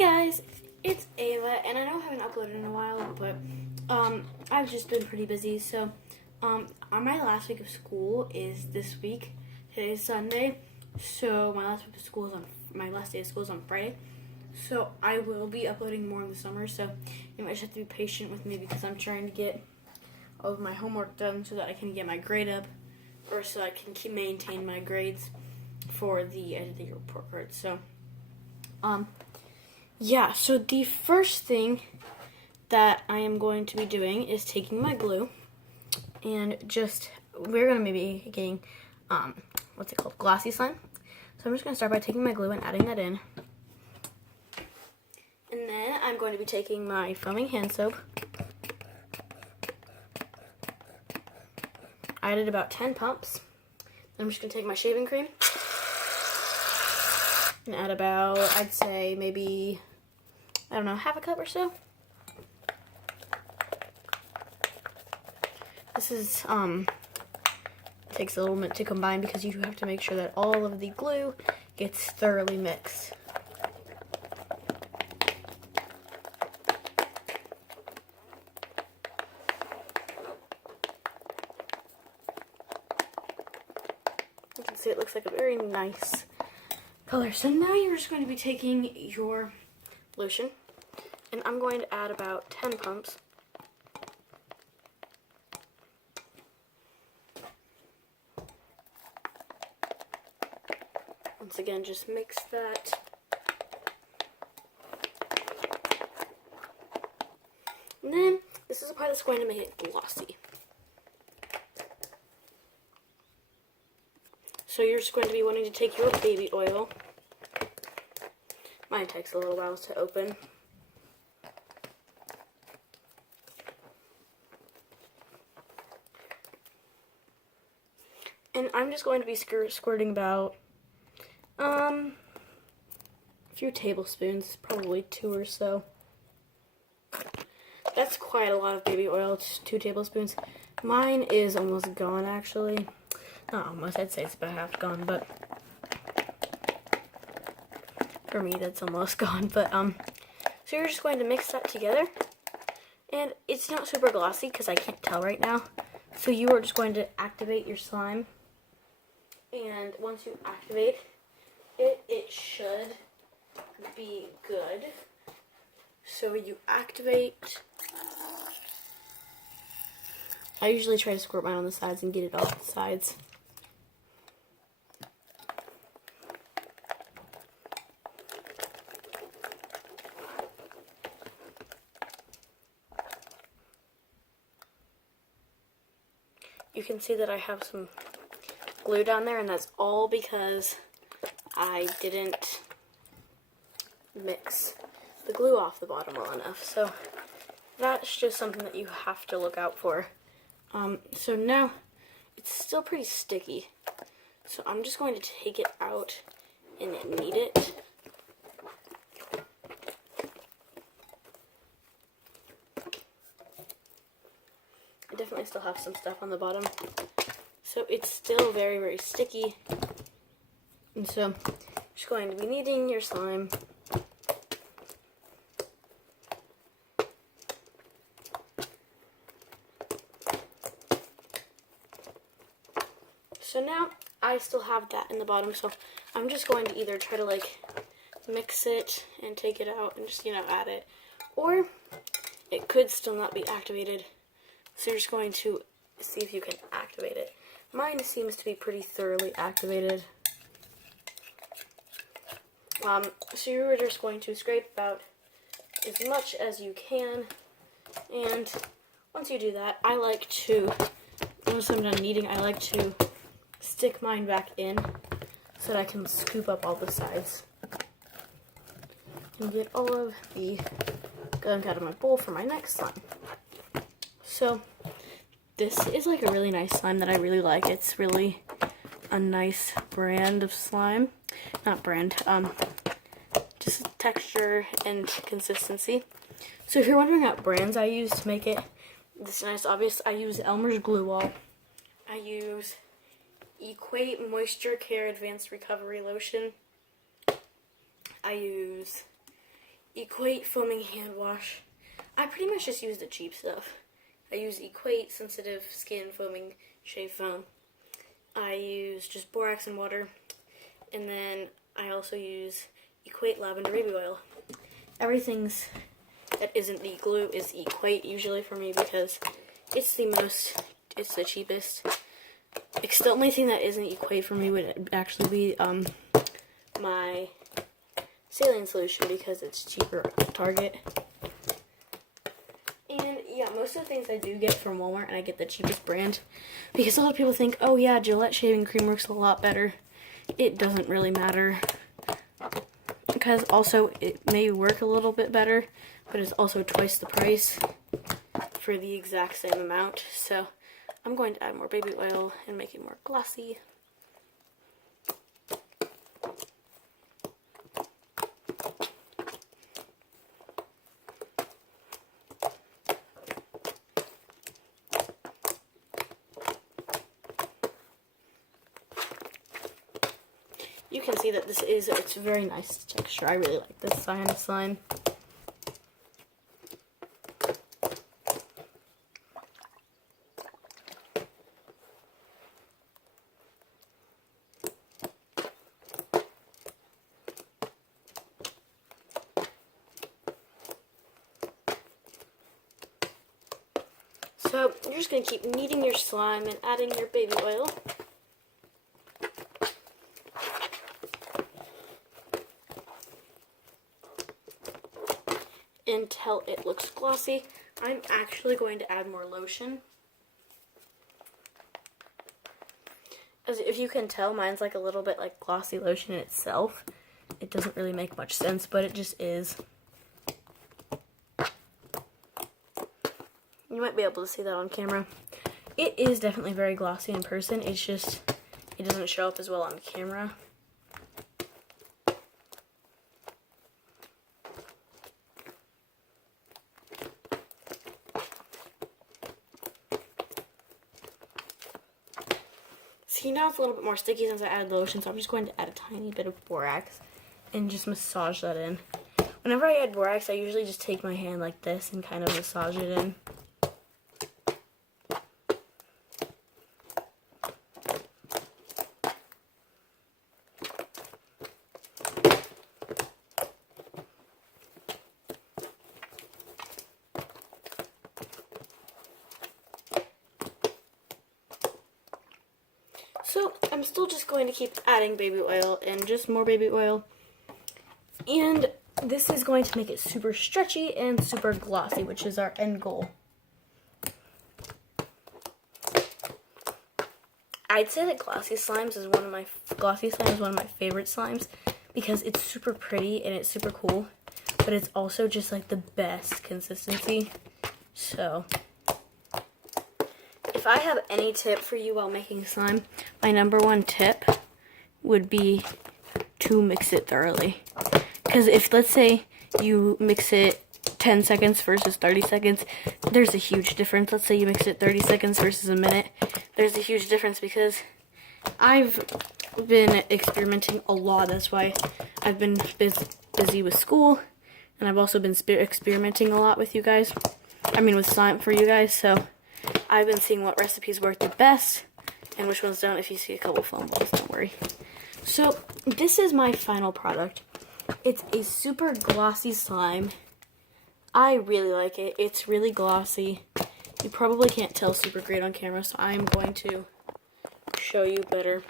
guys, it's Ava, and I know I haven't uploaded in a while, but I've just been pretty busy. So on my last week of school is this week. Today's Sunday, so my last day of school is on Friday. So I will be uploading more in the summer. So you might just have to be patient with me because I'm trying to get all of my homework done so that I can get my grade up, or so I can maintain my grades for the end of the year report card. So yeah, so the first thing that I am going to be doing is taking my glue and we're going to be getting, what's it called, glossy slime. So I'm just going to start by taking my glue and adding that in. And then I'm going to be taking my foaming hand soap. I added about 10 pumps. Then I'm just going to take my shaving cream and add about, I'd say maybe, I don't know, half a cup or so. This is, takes a little bit to combine because you have to make sure that all of the glue gets thoroughly mixed. You can see it looks like a very nice color. So now you're just going to be taking your lotion, and I'm going to add about 10 pumps. Once again, just mix that. And then, this is the part that's going to make it glossy. So you're just going to be wanting to take your baby oil. Mine takes a little while to open. And I'm just going to be squirting about a few tablespoons, probably 2 or so. That's quite a lot of baby oil, 2 tablespoons. Mine is almost gone, actually. Not almost, I'd say it's about half gone, but for me that's almost gone. But so you're just going to mix that together, and it's not super glossy because I can't tell right now. So you are just going to activate your slime, and once you activate it, it should be good. So you activate. I usually try to squirt mine on the sides and get it off the sides. You can see that I have some glue down there, and that's all because I didn't mix the glue off the bottom well enough. So that's just something that you have to look out for. So now it's still pretty sticky. So I'm just going to take it out and knead it. I definitely still have some stuff on the bottom. So it's still very, very sticky. And so I'm just going to be kneading your slime. So now I still have that in the bottom, so I'm just going to either try to mix it and take it out and just, add it, or it could still not be activated. So you're just going to see if you can activate it. Mine seems to be pretty thoroughly activated. So you're just going to scrape about as much as you can, and once you do that, once I'm done kneading, I like to stick mine back in so that I can scoop up all the sides and get all of the gunk out of my bowl for my next slime. So this is a really nice slime that I really like. It's really a nice brand of slime. Not brand, just texture and consistency. So if you're wondering what brands I use to make it this nice, obvious, I use Elmer's Glue Wall. I use Equate Moisture Care Advanced Recovery Lotion. I use Equate foaming hand wash. I pretty much just use the cheap stuff. I use Equate sensitive skin foaming shave foam. I use just borax and water. And then I also use Equate lavender baby oil. Everything's that isn't the glue is Equate usually for me because it's the cheapest. The only thing that isn't Equate for me would actually be my saline solution because it's cheaper at Target. And yeah, most of the things I do get from Walmart, and I get the cheapest brand because a lot of people think, oh yeah, Gillette shaving cream works a lot better. It doesn't really matter because also it may work a little bit better, but it's also twice the price for the exact same amount. So I'm going to add more baby oil and make it more glossy. You can see that it's a very nice texture. I really like this cyan slime. So you're just going to keep kneading your slime and adding your baby oil. Until it looks glossy. I'm actually going to add more lotion. As if you can tell, mine's like a little bit like glossy lotion in itself. It doesn't really make much sense, but it just is. You might be able to see that on camera. It is definitely very glossy in person. It's just, it doesn't show up as well on camera. See, now it's a little bit more sticky since I added lotion, so I'm just going to add a tiny bit of borax and just massage that in. Whenever I add borax, I usually just take my hand like this and kind of massage it in. So I'm still just going to keep adding baby oil and just more baby oil. And this is going to make it super stretchy and super glossy, which is our end goal. I'd say that glossy slime is one of my favorite slimes because it's super pretty and it's super cool, but it's also just like the best consistency. So if I have any tip for you while making slime, my number one tip would be to mix it thoroughly. Because if, let's say, you mix it 10 seconds versus 30 seconds, there's a huge difference. Let's say you mix it 30 seconds versus a minute. There's a huge difference because I've been experimenting a lot. That's why I've been busy with school, and I've also been experimenting a lot with you guys. With slime for you guys, so I've been seeing what recipes work the best and which ones don't. If you see a couple foam balls, don't worry. So this is my final product. It's a super glossy slime. I really like it. It's really glossy. You probably can't tell super great on camera, so I'm going to show you better.